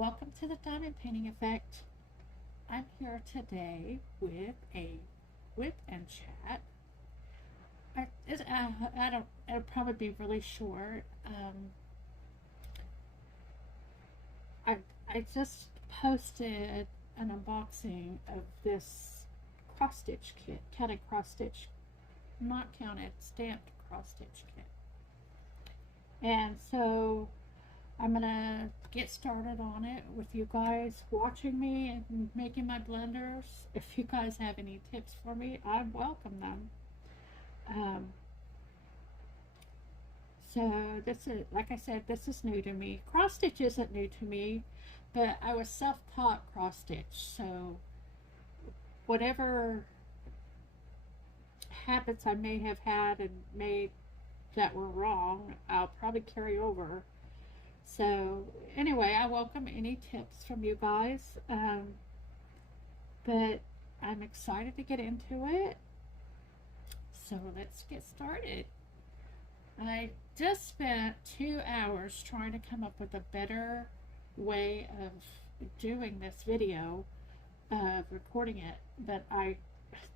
Welcome to the Diamond Painting Effect. I'm here today with a whip and chat. I don't, it'll probably be really short. I, I just posted an unboxing of this cross stitch kit, counted cross stitch, not counted, stamped cross stitch kit. And so I'm gonna get started on it with you guys watching me and making my blunders. If you guys have any tips for me, I welcome them. So this is, like I said, this is new to me. Cross stitch isn't new to me, but I was self-taught cross stitch. So whatever habits I may have had and made that were wrong, I'll probably carry over. So anyway, I welcome any tips from you guys. But I'm excited to get into it. So let's get started. I just spent 2 hours trying to come up with a better way of doing this video, recording it, but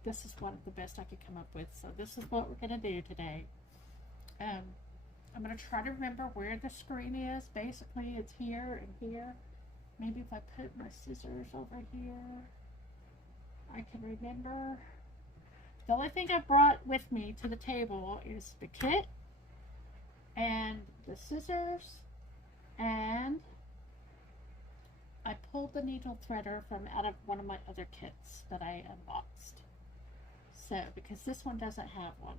this is one of the best I could come up with. So this is what we're going to do today. I'm going to try to remember where the screen is. Basically, it's here and here. Maybe if I put my scissors over here, I can remember. The only thing I brought with me to the table is the kit and the scissors, and I pulled the needle threader from out of one of my other kits that I unboxed. So, because this one doesn't have one.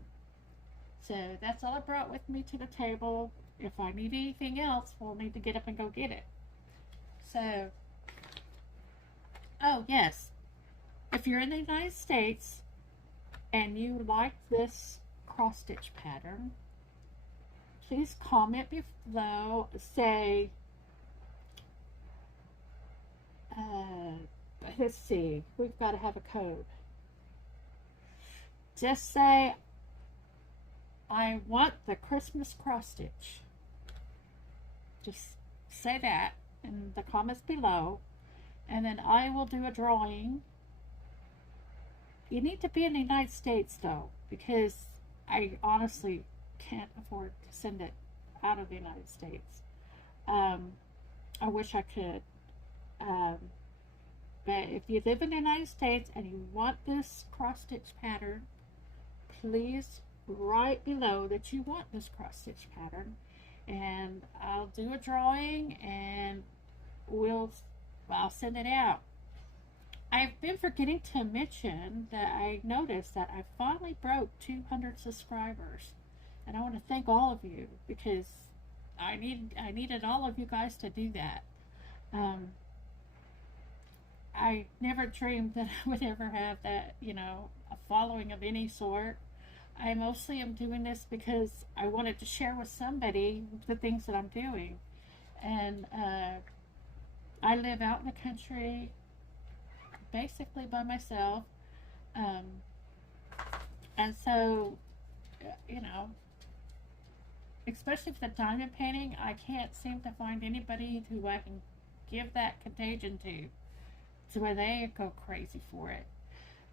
So that's all I brought with me to the table. If I need anything else, we'll need to get up and go get it. So, oh yes, if you're in the United States and you like this cross stitch pattern, please comment below. Say, let's see, we've got to have a code. Just say, I want the Christmas cross stitch. Just say that in the comments below, and then I will do a drawing. You need to be in the United States though, because I honestly can't afford to send it out of the United States. I wish I could. But if you live in the United States and you want this cross stitch pattern, please write below that you want this cross stitch pattern, and I'll do a drawing and I'll send it out. I've been forgetting to mention that I noticed that I finally broke 200 subscribers, and I want to thank all of you because I needed all of you guys to do that. I never dreamed that I would ever have that, a following of any sort. I mostly am doing this because I wanted to share with somebody the things that I'm doing. And I live out in the country basically by myself. And so, especially for the diamond painting, I can't seem to find anybody who I can give that contagion to where they go crazy for it.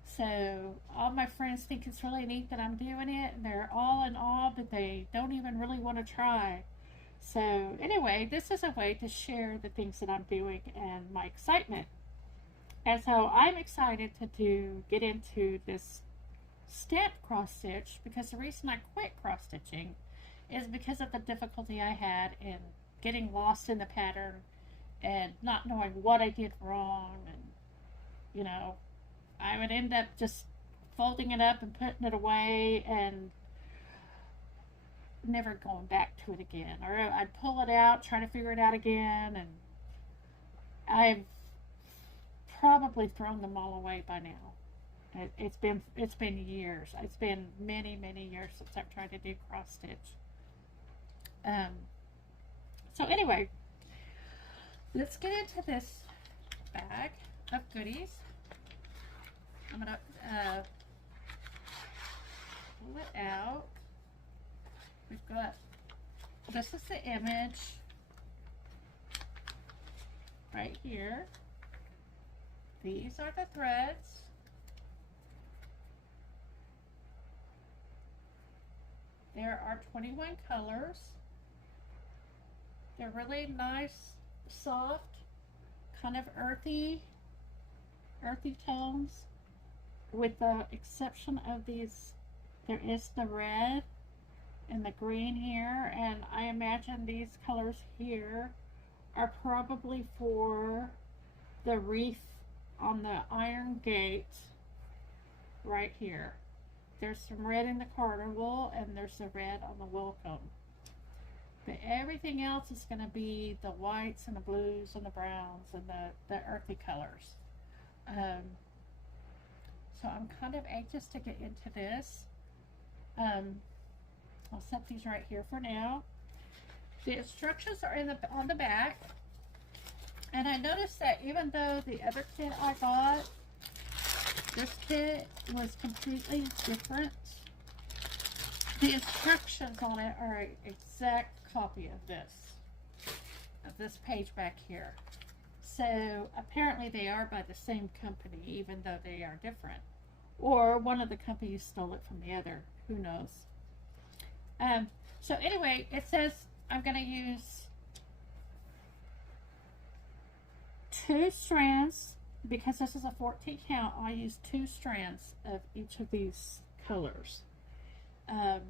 So all my friends think it's really neat that I'm doing it, and they're all in awe, but they don't even really want to try. So anyway, this is a way to share the things that I'm doing and my excitement. And so I'm excited to get into this stamped cross stitch, because the reason I quit cross stitching is because of the difficulty I had in getting lost in the pattern and not knowing what I did wrong. And I would end up just folding it up and putting it away and never going back to it again. Or I'd pull it out, try to figure it out again, and I've probably thrown them all away by now. It's been years. It's been many years since I've tried to do cross stitch. So anyway, let's get into this bag of goodies. I'm gonna pull it out. We've got, this is the image. right here. These are the threads. There are 21 colors. They're really nice, soft, kind of earthy tones, with the exception of these. There is the red and the green here, and I imagine these colors here are probably for the wreath on the iron gate right here. There's some red in the carnival, and there's the red on the welcome. But everything else is going to be the whites and the blues and the browns and the earthy colors. So I'm kind of anxious to get into this. I'll set these right here for now. The instructions are on the back. And I noticed that even though the other kit I got, this kit was completely different, the instructions on it are an exact copy of this page back here. So apparently they are by the same company, even though they are different. Or one of the companies stole it from the other. Who knows? So anyway, it says I'm going to use 2 strands. Because this is a 14 count, I use 2 strands of each of these colors. And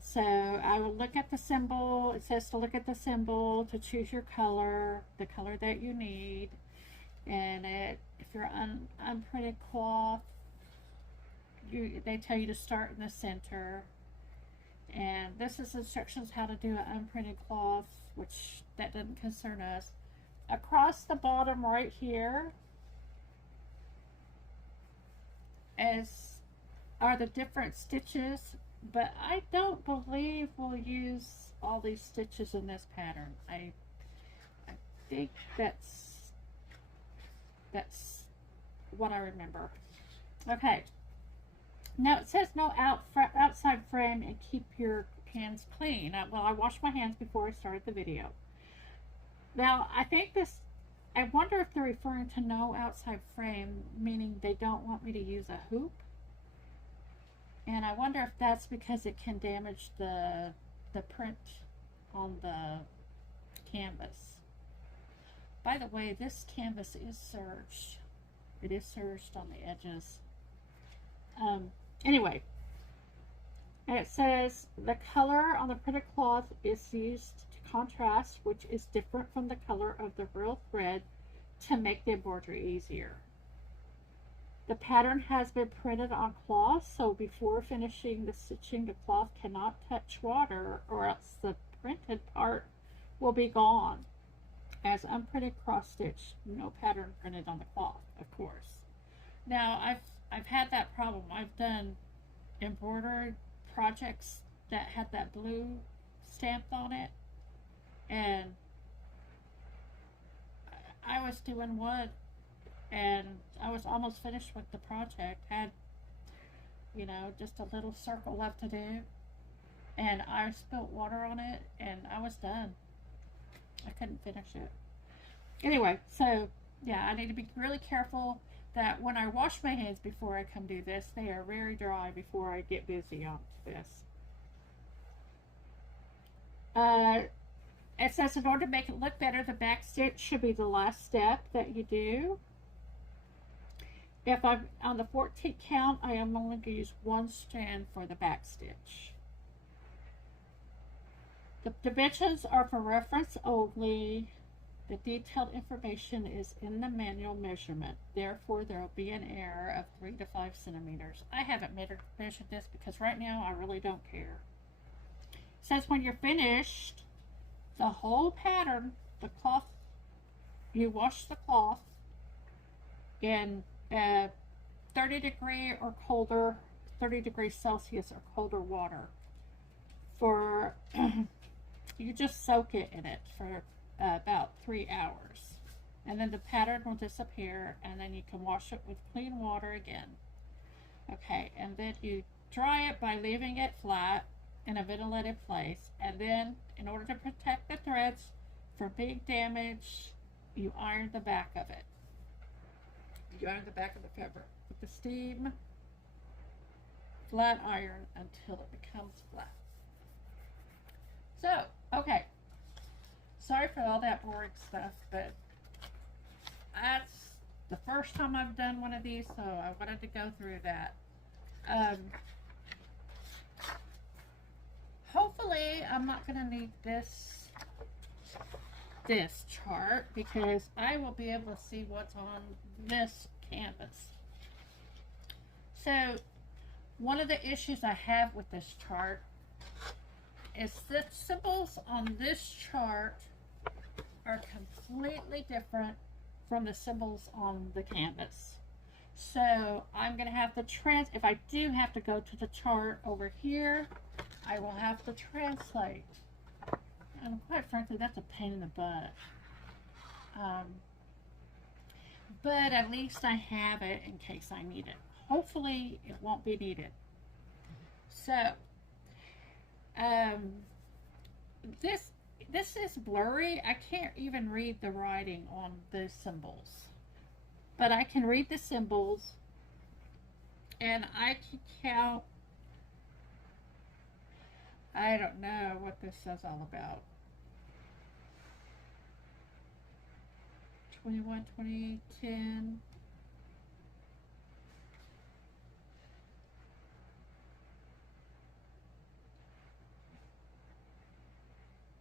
so I will look at the symbol. It says to look at the symbol to choose your color, the color that you need. And if you're unprinted cloth, they tell you to start in the center. And this is instructions how to do an unprinted cloth, which that doesn't concern us. Across the bottom right here are the different stitches, but I don't believe we'll use all these stitches in this pattern. I think that's what I remember. Okay. Now it says no outside frame and keep your hands clean. Well, I washed my hands before I started the video. Now, I wonder if they're referring to no outside frame, meaning they don't want me to use a hoop. And I wonder if that's because it can damage the print on the canvas. By the way, this canvas is serged. It is serged on the edges. Anyway, and it says the color on the printed cloth is used to contrast, which is different from the color of the real thread, to make the embroidery easier. The pattern has been printed on cloth, so before finishing the stitching, the cloth cannot touch water, or else the printed part will be gone. As unprinted cross stitch, no pattern printed on the cloth, of course. Now, I've had that problem. I've done embroidered projects that had that blue stamped on it, and I was doing wood, and I was almost finished with the project. Had, just a little circle left to do, and I spilled water on it, and I was done. I couldn't finish it. Anyway, so yeah, I need to be really careful that when I wash my hands before I come do this, they are very dry before I get busy on this. It says in order to make it look better, the back stitch should be the last step that you do. If I'm on the 14th count, I am only going to use 1 strand for the back stitch. The dimensions are for reference only. The detailed information is in the manual measurement. Therefore, there will be an error of 3 to 5 centimeters. I haven't measured this because right now I really don't care. It says when you're finished, the whole pattern, the cloth, you wash the cloth in 30 degree or colder, 30 degrees Celsius or colder water. For you just soak it in it for about 3 hours, and then the pattern will disappear, and then you can wash it with clean water again. Okay, and then you dry it by leaving it flat in a ventilated place, and then in order to protect the threads, For big damage, you iron the back of it. You iron the back of the fabric with the steam flat iron until it becomes flat. So, okay. Sorry for all that boring stuff, but that's the first time I've done one of these, so I wanted to go through that. Hopefully, I'm not going to need this chart because I will be able to see what's on this canvas. So, one of the issues I have with this chart is the symbols on this chart are completely different from the symbols on the canvas. So I'm going to have to if I do have to go to the chart over here, I will have to translate. And quite frankly, that's a pain in the butt. But at least I have it in case I need it. Hopefully it won't be needed. So, this is blurry. I can't even read the writing on the symbols. But I can read the symbols. And I can count. I don't know what this says all about. 21, 20, 10.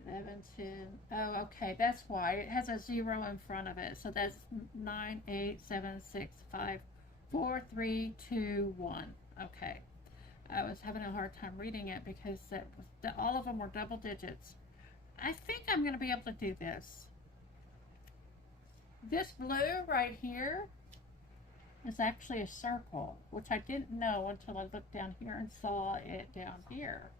11, 10. Oh, okay, that's why. It has a 0 in front of it. So that's 9, 8, 7, 6, 5, 4, 3, 2, 1. Okay. I was having a hard time reading it because all of them were double digits. I think I'm going to be able to do this. This blue right here is actually a circle, which I didn't know until I looked down here and saw it down here.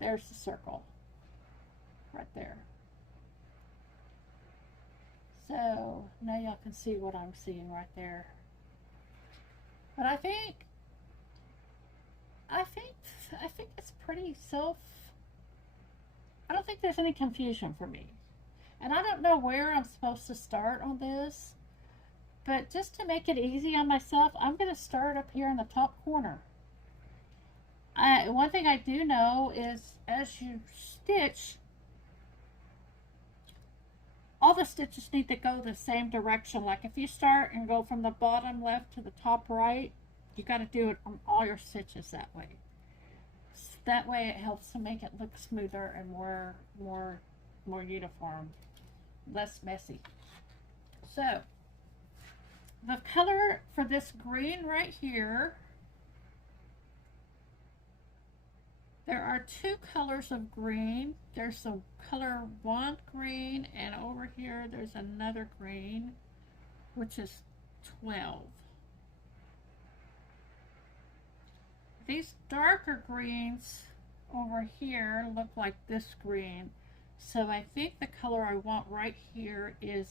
There's the circle right there. So now y'all can see what I'm seeing right there. But I think it's pretty I don't think there's any confusion for me. And I don't know where I'm supposed to start on this, but just to make it easy on myself, I'm going to start up here in the top corner. One thing I do know is as you stitch, all the stitches need to go the same direction. Like if you start and go from the bottom left to the top right, you got to do it on all your stitches that way. That way it helps to make it look smoother and more uniform, less messy. So the color for this green right here, there are two colors of green. There's the color 1 green, and over here there's another green, which is 12. These darker greens over here look like this green. So I think the color I want right here is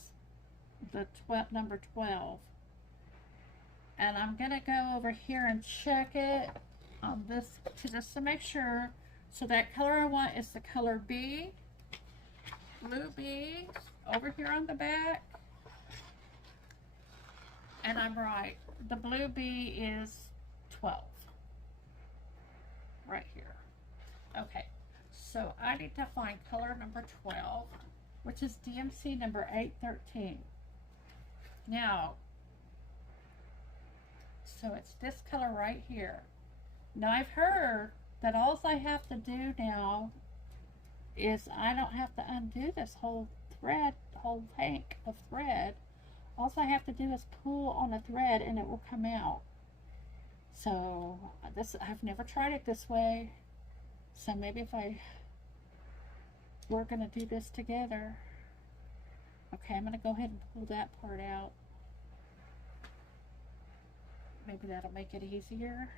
the number 12. And I'm going to go over here and check it on this just to make sure. So that color I want is the color B, blue B, over here on the back. And I'm right. The blue B is 12. Right here. Okay. So I need to find color number 12, which is DMC number 813. Now, so it's this color right here. Now I've heard that all I have to do now is I don't have to undo this whole tank of thread. All I have to do is pull on a thread and it will come out. So I've never tried it this way. So maybe we're gonna do this together. Okay, I'm gonna go ahead and pull that part out. Maybe that'll make it easier.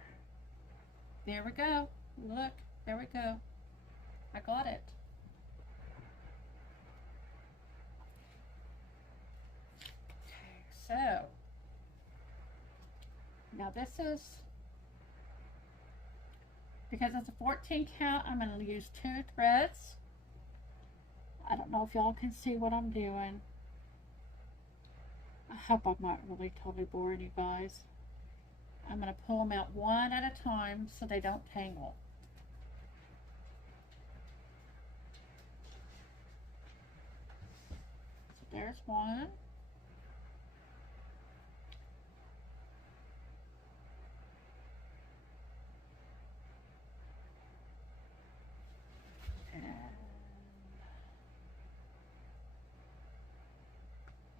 There we go. Look, there we go. I got it. Okay, so now this is Because it's a 14 count, I'm going to use 2 threads. I don't know if y'all can see what I'm doing. I hope I'm not really totally boring you guys. I'm going to pull them out one at a time so they don't tangle. So there's one. And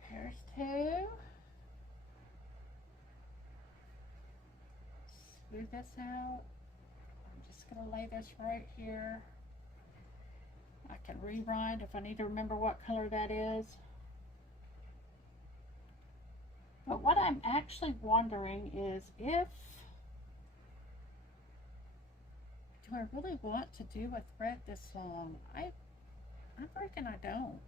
here's 2. Smooth this out. I'm just going to lay this right here. I can rewind if I need to remember what color that is. But what I'm actually wondering is if, do I really want to do a thread this long? I reckon I don't.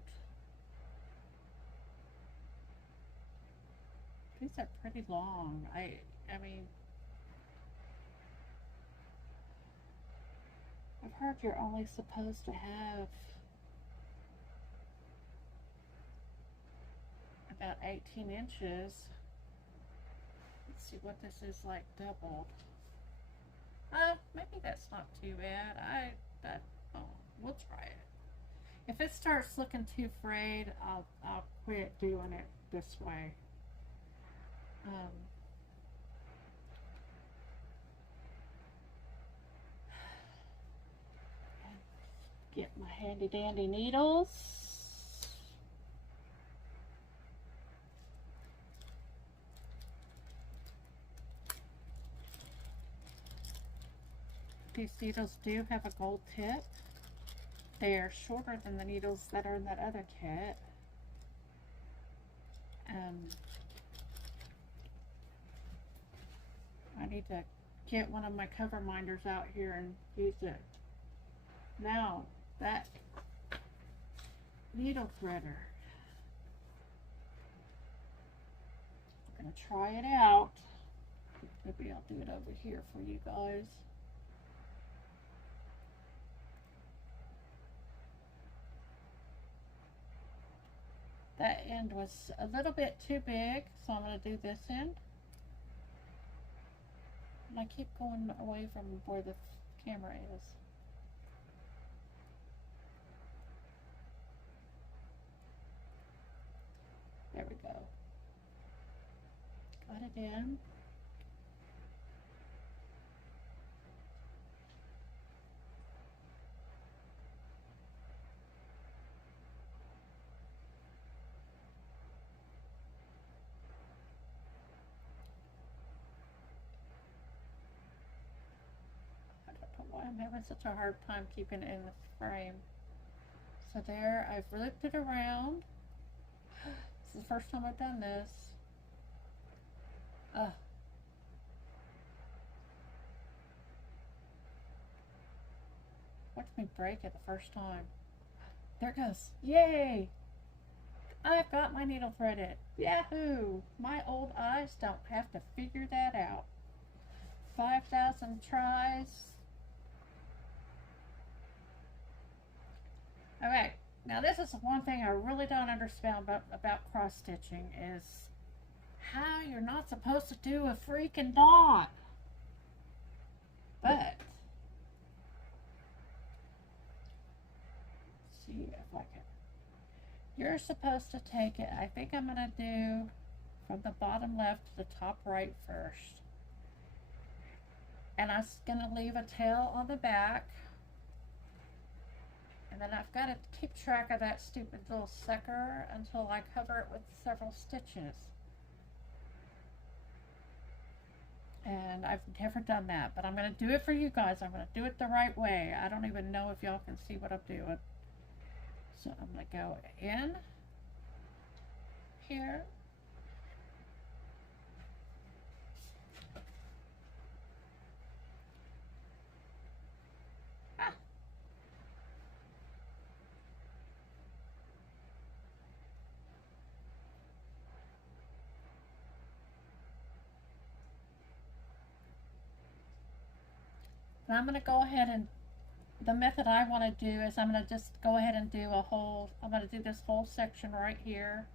These are pretty long. I mean, I've heard you're only supposed to have about 18 inches. Let's see what this is like doubled. Maybe that's not too bad. We'll try it. If it starts looking too frayed, I'll quit doing it this way. Get my handy dandy needles. These needles do have a gold tip. They are shorter than the needles that are in that other kit. I need to get one of my cover minders out here and use it. Now, that needle threader, I'm going to try it out. Maybe I'll do it over here for you guys. That end was a little bit too big, so I'm going to do this end. And I keep going away from where the camera is. There we go. Got it in. I'm having such a hard time keeping it in the frame. So there, I've looped it around. This is the first time I've done this. Watch me break it the first time. There it goes. Yay! I've got my needle threaded. Yahoo! My old eyes don't have to figure that out. 5,000 tries. Okay, now this is one thing I really don't understand about cross stitching is how you're not supposed to do a freaking dot. But let's see if I can. You're supposed to take it. I think I'm gonna do from the bottom left to the top right first, and I'm gonna leave a tail on the back. And then I've got to keep track of that stupid little sucker until I cover it with several stitches. And I've never done that, but I'm going to do it for you guys. I'm going to do it the right way. I don't even know if y'all can see what I'm doing. So I'm going to go in here. And I'm going to go ahead and, the method I want to do is I'm going to just go ahead and do a whole, I'm going to do this whole section right here.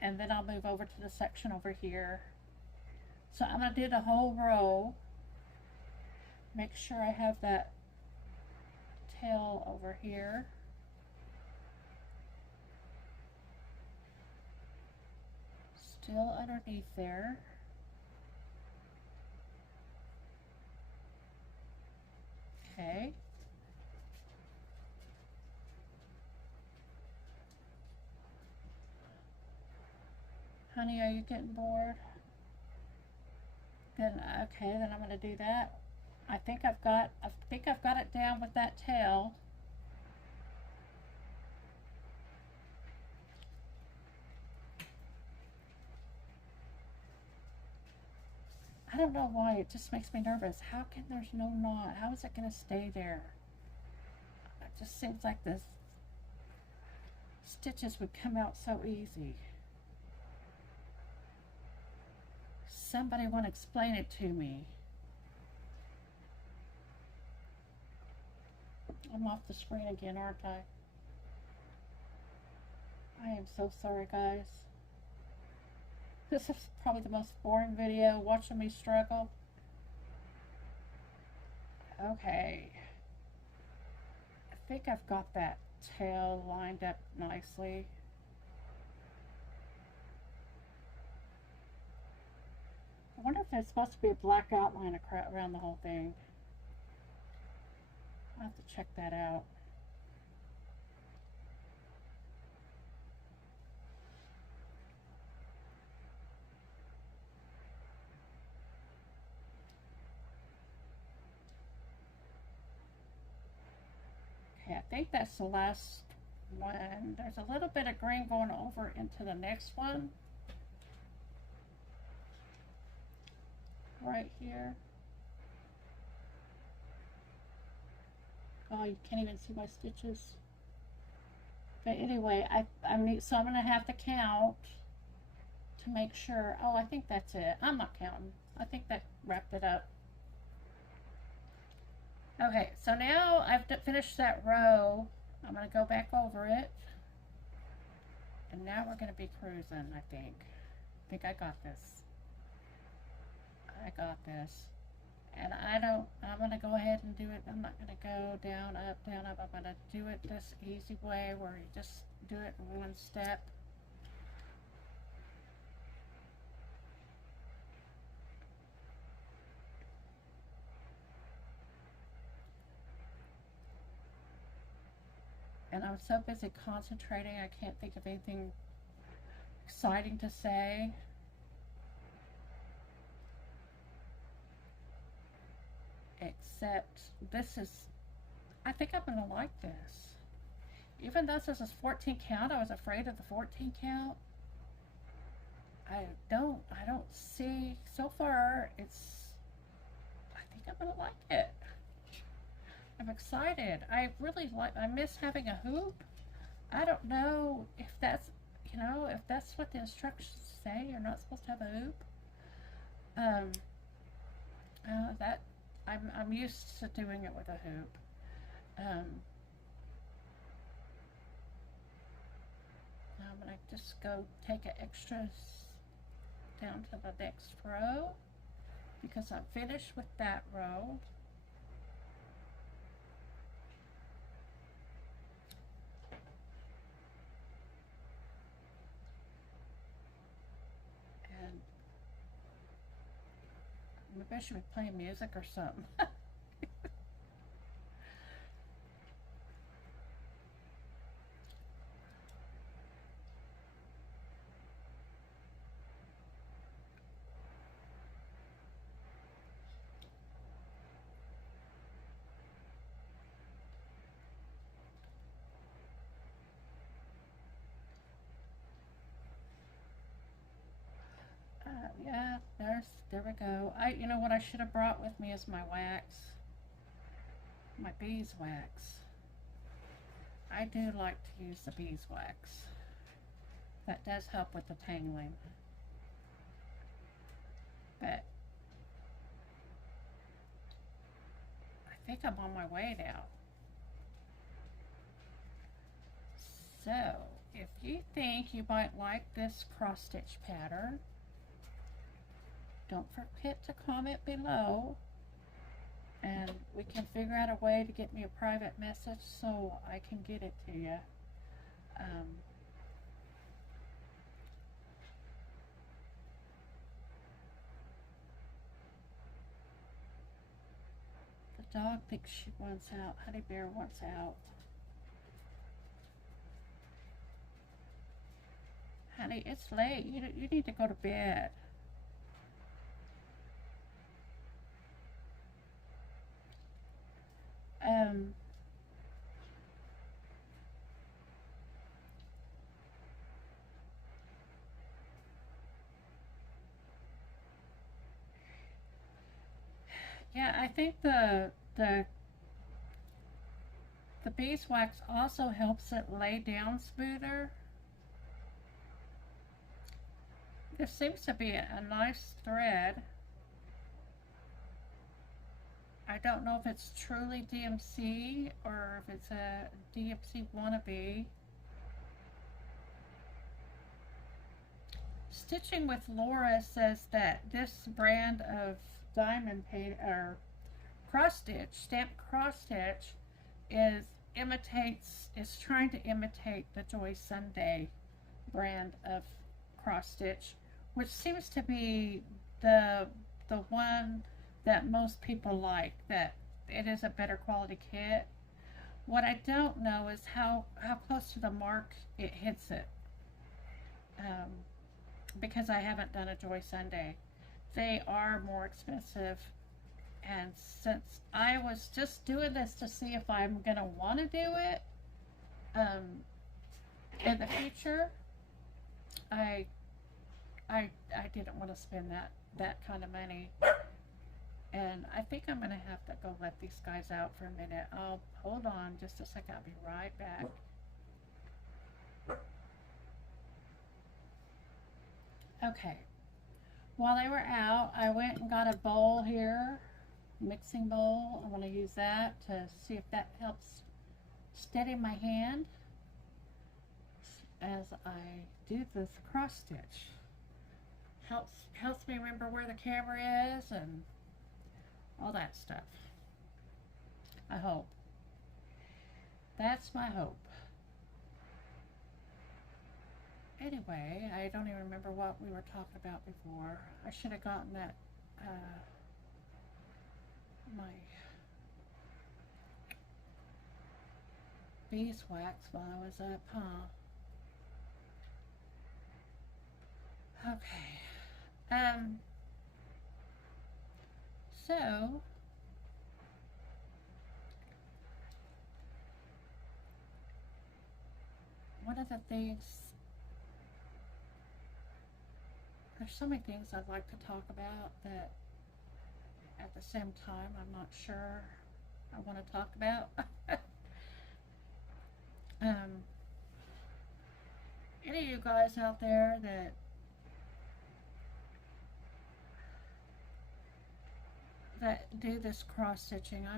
And then I'll move over to the section over here. So I'm going to do the whole row. Make sure I have that tail over here. Still underneath there. Okay. Honey, are you getting bored? Then okay, then I'm going to do that. I think I've got it down with that tail. I don't know why, it just makes me nervous. How can there's no knot? How is it going to stay there? It just seems like the stitches would come out so easy. Somebody want to explain it to me. I'm off the screen again, aren't I? I am so sorry, guys. This is probably the most boring video, watching me struggle. Okay. I think I've got that tail lined up nicely. I wonder if there's supposed to be a black outline around the whole thing. I'll have to check that out. Okay, I think that's the last one. There's a little bit of green going over into the next one. Right here. Oh, you can't even see my stitches. But anyway, I'm going to have to count to make sure. Oh, I think that's it. I'm not counting. I think that wrapped it up. Okay, so now I've finished that row. I'm going to go back over it. And now we're going to be cruising, I think. I think I got this. I got this. And I'm going to go ahead and do it. I'm not going to go down, up, down, up. I'm going to do it this easy way where you just do it in one step. And I'm so busy concentrating, I can't think of anything exciting to say. Except this is, I think I'm going to like this. Even though this is 14 count, I was afraid of the 14 count. I don't see, so far, I think I'm going to like it. I'm excited. I miss having a hoop. I don't know if that's, if that's what the instructions say, you're not supposed to have a hoop. I'm used to doing it with a hoop. I'm going to just go take an extra down to the next row because I'm finished with that row. And maybe I should be playing music or something. Yeah, there we go. You know what I should have brought with me is my wax, my beeswax. I do like to use the beeswax. That does help with the tangling. But think I'm on my way now. So, if you think you might like this cross stitch pattern, don't forget to comment below, and we can figure out a way to get me a private message so I can get it to you. The dog thinks she wants out. Honey Bear wants out. Honey, it's late. You need to go to bed. Yeah, I think the beeswax also helps it lay down smoother. This seems to be a nice thread. I don't know if it's truly DMC or if it's a DMC wannabe. Stitching with Laura says that this brand of diamond paint or cross stitch, stamped cross stitch, is trying to imitate the Joy Sunday brand of cross stitch, which seems to be the one that most people like, that it is a better quality kit. What I don't know is how close to the mark it hits it, because I haven't done a Joy Sunday. They are more expensive, and since I was just doing this to see if I'm gonna want to do it in the future, I didn't want to spend that kind of money. And I think I'm gonna have to go let these guys out for a minute. I'll hold on just a second. I'll be right back. Okay. While they were out, I went and got a bowl here, mixing bowl. I want to use that to see if that helps steady my hand as I do this cross stitch. Helps me remember where the camera is and all that stuff. I hope. That's my hope. Anyway, I don't even remember what we were talking about before. I should have gotten that, my beeswax while I was up, huh? Okay. So, one of the things, there's so many things I'd like to talk about that at the same time I'm not sure I want to talk about. Any of you guys out there that do this cross stitching,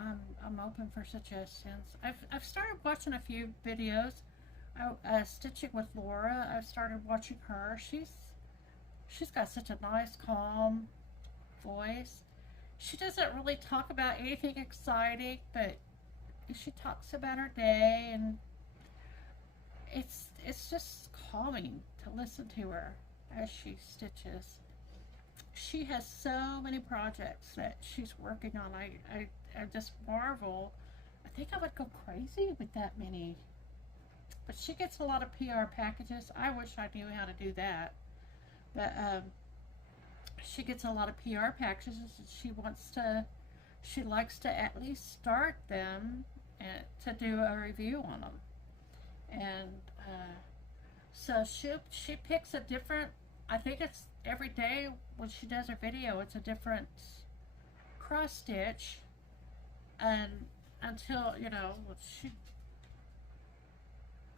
I'm open for suggestions. I've started watching a few videos. Stitching with Laura, I've started watching her. She's got such a nice, calm voice. She doesn't really talk about anything exciting, but she talks about her day, and it's just calming to listen to her as she stitches. She has so many projects that she's working on. I just marvel. I think I would go crazy with that many. But she gets a lot of PR packages. I wish I knew how to do that. But she gets a lot of PR packages, and she likes to at least start them and to do a review on them. And so she picks a different, I think it's every day when she does her video, it's a different cross stitch, and until, you know,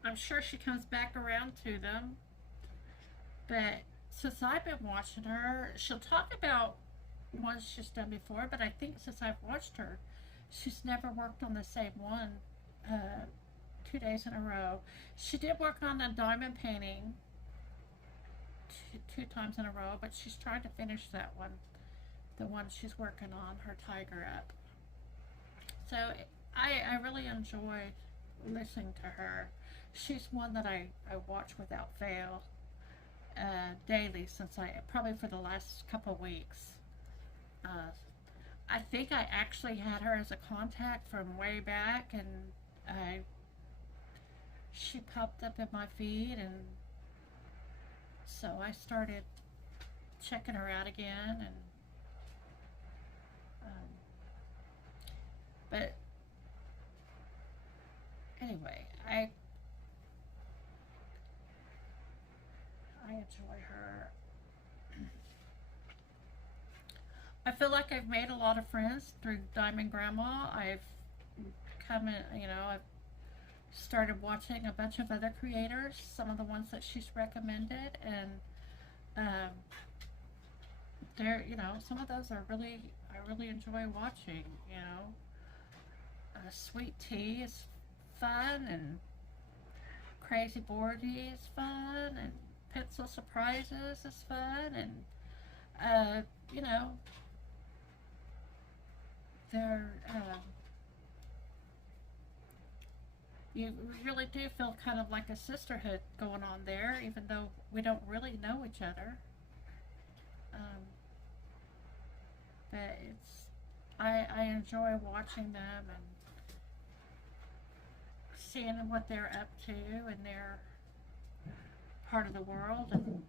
I'm sure she comes back around to them. But since I've been watching her, she'll talk about ones she's done before, but I think since I've watched her, she's never worked on the same one 2 days in a row. She did work on a diamond painting two times in a row, but she's trying to finish that one, the one she's working on, her tiger up. So I really enjoyed listening to her. She's one that I watch without fail daily since probably for the last couple of weeks. I think I actually had her as a contact from way back, and she popped up in my feed, and so I started checking her out again, and but anyway, I enjoy her. I feel like I've made a lot of friends through Diamond Grandma. I've come in, I've started watching a bunch of other creators, some of the ones that she's recommended, and some of those I really enjoy watching. Sweet Tea is fun, and Crazy Boardy is fun, and Pencil Surprises is fun, and they're you really do feel kind of like a sisterhood going on there, even though we don't really know each other. But I enjoy watching them and seeing what they're up to in their part of the world, and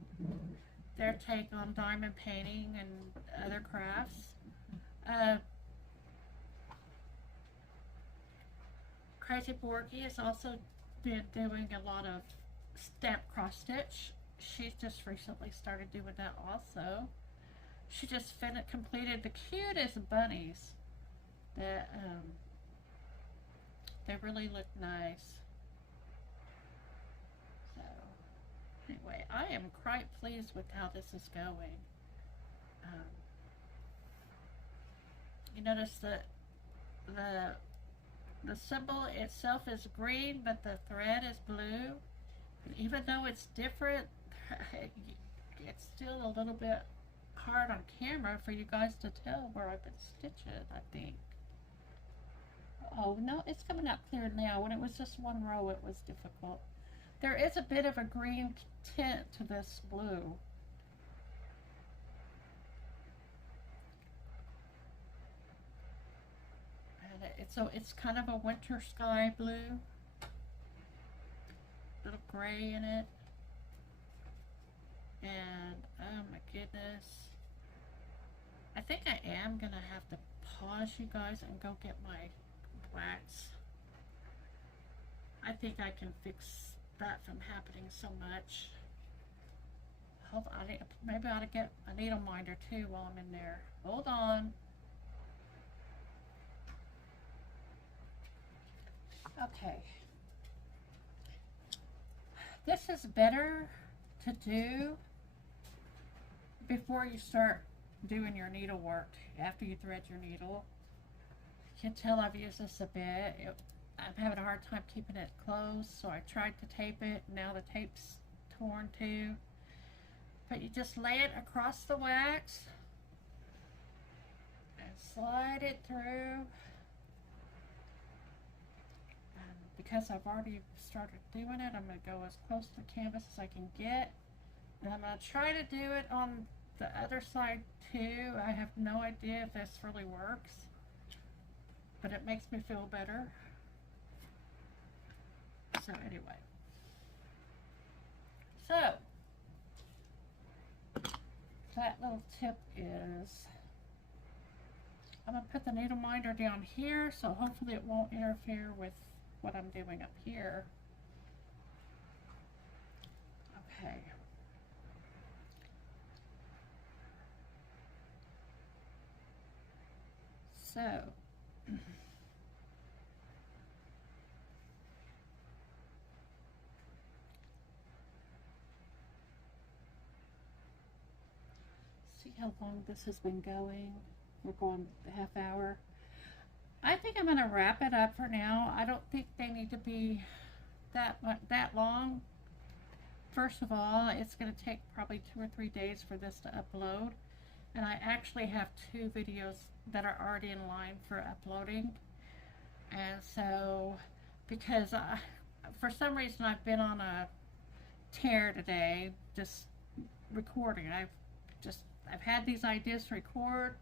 their take on diamond painting and other crafts. Crazy Borky has also been doing a lot of stamp cross stitch. She's just recently started doing that also. She just completed the cutest bunnies that they really look nice. So anyway, I am quite pleased with how this is going. You notice that the symbol itself is green, but the thread is blue. And even though it's different, it's still a little bit hard on camera for you guys to tell where I've been stitching, I think. Oh, no, it's coming out clear now. When it was just one row, it was difficult. There is a bit of a green tint to this blue. So it's kind of a winter sky blue, little gray in it, and oh my goodness, I think I am gonna have to pause you guys and go get my wax. I think I can fix that from happening so much. Hold on, maybe I ought to get a needle minder too while I'm in there. Hold on. Okay, this is better to do before you start doing your needlework, after you thread your needle. You can tell I've used this a bit. I'm having a hard time keeping it closed, so I tried to tape it. Now the tape's torn too. But you just lay it across the wax and slide it through. Because I've already started doing it, I'm going to go as close to the canvas as I can get. And I'm going to try to do it on the other side too. I have no idea if this really works, but it makes me feel better. So anyway. So, that little tip is, I'm going to put the needle minder down here, so hopefully it won't interfere with what I'm doing up here. Okay. So, see how long this has been going. We're going a half hour. I think I'm going to wrap it up for now. I don't think they need to be that long. First of all, it's going to take probably 2 or 3 days for this to upload. And I actually have 2 videos that are already in line for uploading. And so, because for some reason I've been on a tear today, just recording. I've had these ideas to record.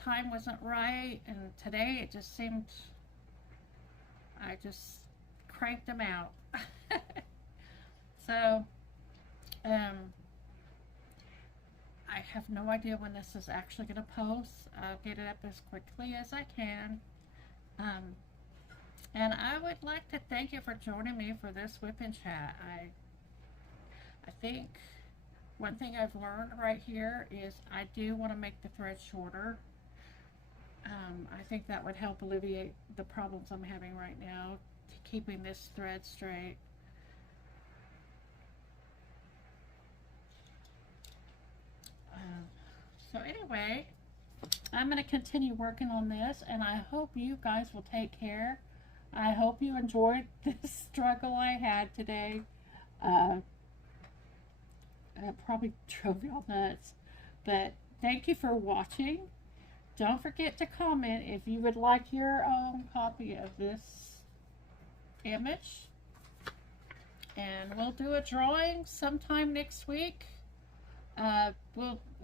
Time wasn't right, and today it just seemed I just cranked them out. So I have no idea when this is actually going to post. I'll get it up as quickly as I can. And I would like to thank you for joining me for this WIP and Chat. I think one thing I've learned right here is I do want to make the thread shorter. I think that would help alleviate the problems I'm having right now to keeping this thread straight. So anyway, I'm going to continue working on this, and I hope you guys will take care. I hope you enjoyed this struggle I had today. It probably drove y'all nuts, but thank you for watching. Don't forget to comment if you would like your own copy of this image, and we'll do a drawing sometime next week.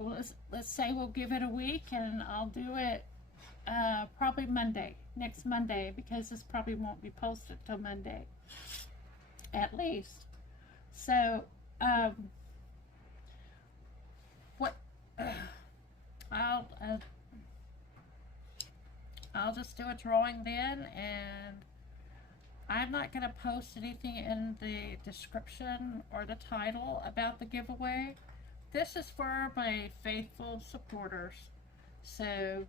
Let's say we'll give it a week, and I'll do it probably next Monday, because this probably won't be posted till Monday at least. So I'll just do a drawing then, and I'm not going to post anything in the description or the title about the giveaway. This is for my faithful supporters. So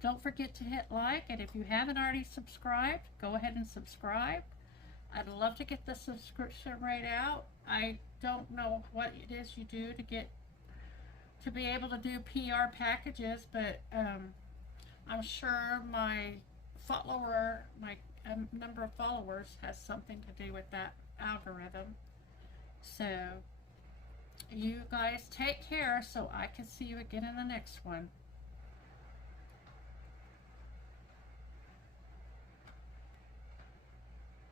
don't forget to hit like, and if you haven't already subscribed, go ahead and subscribe. I'd love to get the subscription rate out. I don't know what it is you do to be able to do PR packages, but I'm sure my number of followers has something to do with that algorithm. So you guys take care, so I can see you again in the next one.